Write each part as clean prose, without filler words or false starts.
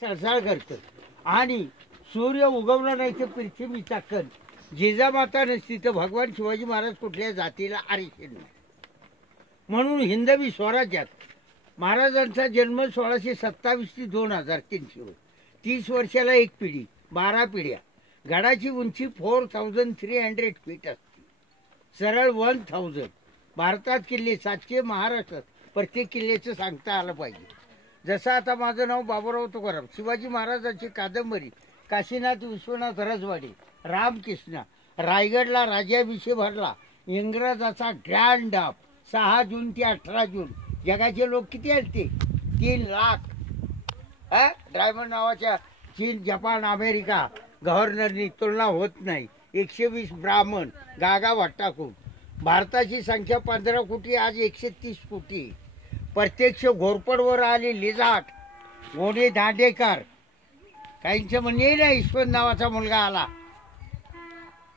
सळसळ करतं आणि सूर्य उगवला नाही तर पृथ्वी चाकण. जिजामाता नसती तर भगवान शिवाजी महाराज कुठल्या जातीला आरक्षण नाही. म्हणून हिंदवी स्वराज्यात महाराजांचा जन्म 1627 ते 2003 30 वर्षाला एक पिढी, 12 पिढ्या. गडाची उंची 4300 फीट असते, सरळ 1000. भारतात किल्ले 700, महाराष्ट्रात प्रत्येक किल्ल्याचं सांगता आलं पाहिजे. जसं आता माझं नाव बाबूराव तुकाराम. शिवाजी महाराजांची कादंबरी काशीनाथ विश्वनाथ रजवाडे, रामकृष्ण, रायगडला राज्याभिषेक भरला, इंग्रजाचा ग्रँड डाफ 6 जून ते 18 जून. जगाचे लोक किती आहेत ते 3 लाख. ड्रायमंड नावाच्या चीन, जपान, अमेरिका गव्हर्नरनी तुलना होत नाही. 120 ब्राह्मण, गागा वाटाकून. भारताची संख्या 15 कोटी, आज 130 कोटी. प्रत्यक्ष घोरपडवर आले लिजाट, गोणे दांडेकर. काहींचं म्हणणे ना ईश्वर नावाचा मुलगा आला,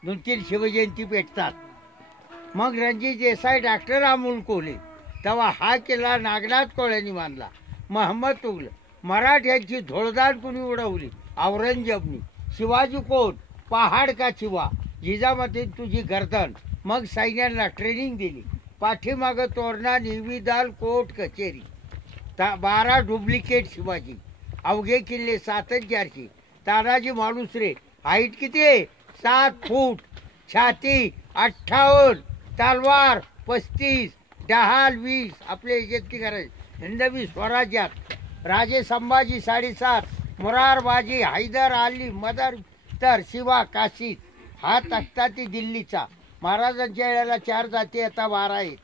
2-3 शिवजयंती पेटतात. मग रणजित देसाई, डॉक्टर अमोल कोल्हे. तेव्हा हा किल्ला नागनाथ कोळ्यांनी बांधला. महम्मद तुगलक, मराठ्यांची धुळदाण कुणी उडवली, औरंगजेबनी. शिवाजी कोण, पहाड का चिवा, जिजामाते तुझी गर्दन. मग सैन्याला ट्रेनिंग दिली. पाठीमागं तोरणा, निविदाल, कोट, कचेरी. 12 डुप्लिकेट शिवाजी. अवघे किल्ले 7,400. तानाजी मालुसरे, हाईट किती आहे 7 फूट, छाती 58, तलवार 35, डहाल 20. आपल्या याच्यात करायचे हिंदवी स्वराज्यात राजे संभाजी 7.5, मुरारबाजी, हैदर अली, मदर तर शिवा काशीत. हा तख्ता ती दिल्लीचा. महाराजांच्या वेळेला 4 जाती, आता 12 आहेत.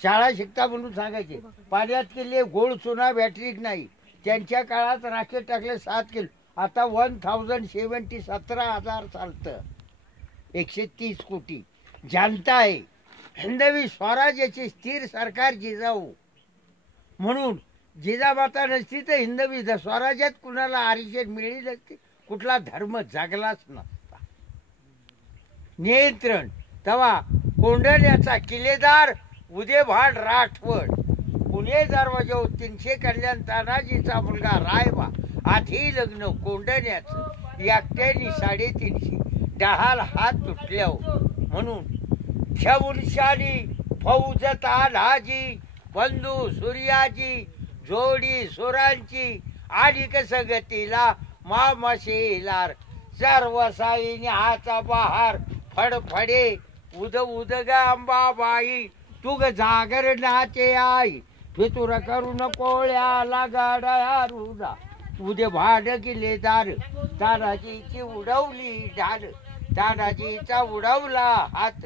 शाळा शिकता म्हणून सांगायचे. पाण्यात किल्ले, गोळ चुना, बॅटरी नाही. त्यांच्या काळात राखेत टाकले 7 किलो. आता 1070, 17,000 चालतं. 130 कोटी जनता आहे. हिंदवी स्वराज्याचे स्थिर सरकार जिजाऊ. म्हणून जिजामाता नसती तर हिंदवी स्वराज्यात कुणाला आरक्षण मिळेल नसते, कुठला धर्म जगलाच नसता. नियंत्रण तेव्हा कोंढण्याचा किल्लेदार उदयभान राठवड. पुणे दरवाजा 300 कल्याण, तानाजीचा मुलगा रायबा. आधी लग्न कोंढण्याचं, एकट्याने 350. डहाल हात तुटल्यावर. म्हणून शौनशानी फौज तानाजी, बंधू सूर्याजी, जोडी सुरांची आणि कसगतीला मामशेलार. सर्व साईने हाचा बहार फडफडे. उद उदग अंबाबाई, तुग जागर नाचे आई. फितुर करून कोळ्याला गाड्या रुदा. उदे भाड किल्लेदार, तानाजीची उडवली ढाल. तानाजीचा उडवला हात,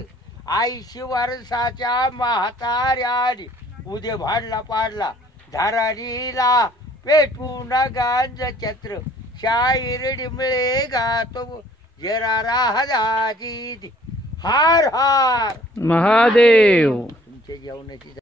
आई शिवारसाच्या म्हाताऱ्याने. उदे भाडला पाडला धाराणीला, पेटून गांज छत्र. शाहीर डिंबळे गातो जरा राहदाजी. हार हार महादेव. तुमच्या जेवणाची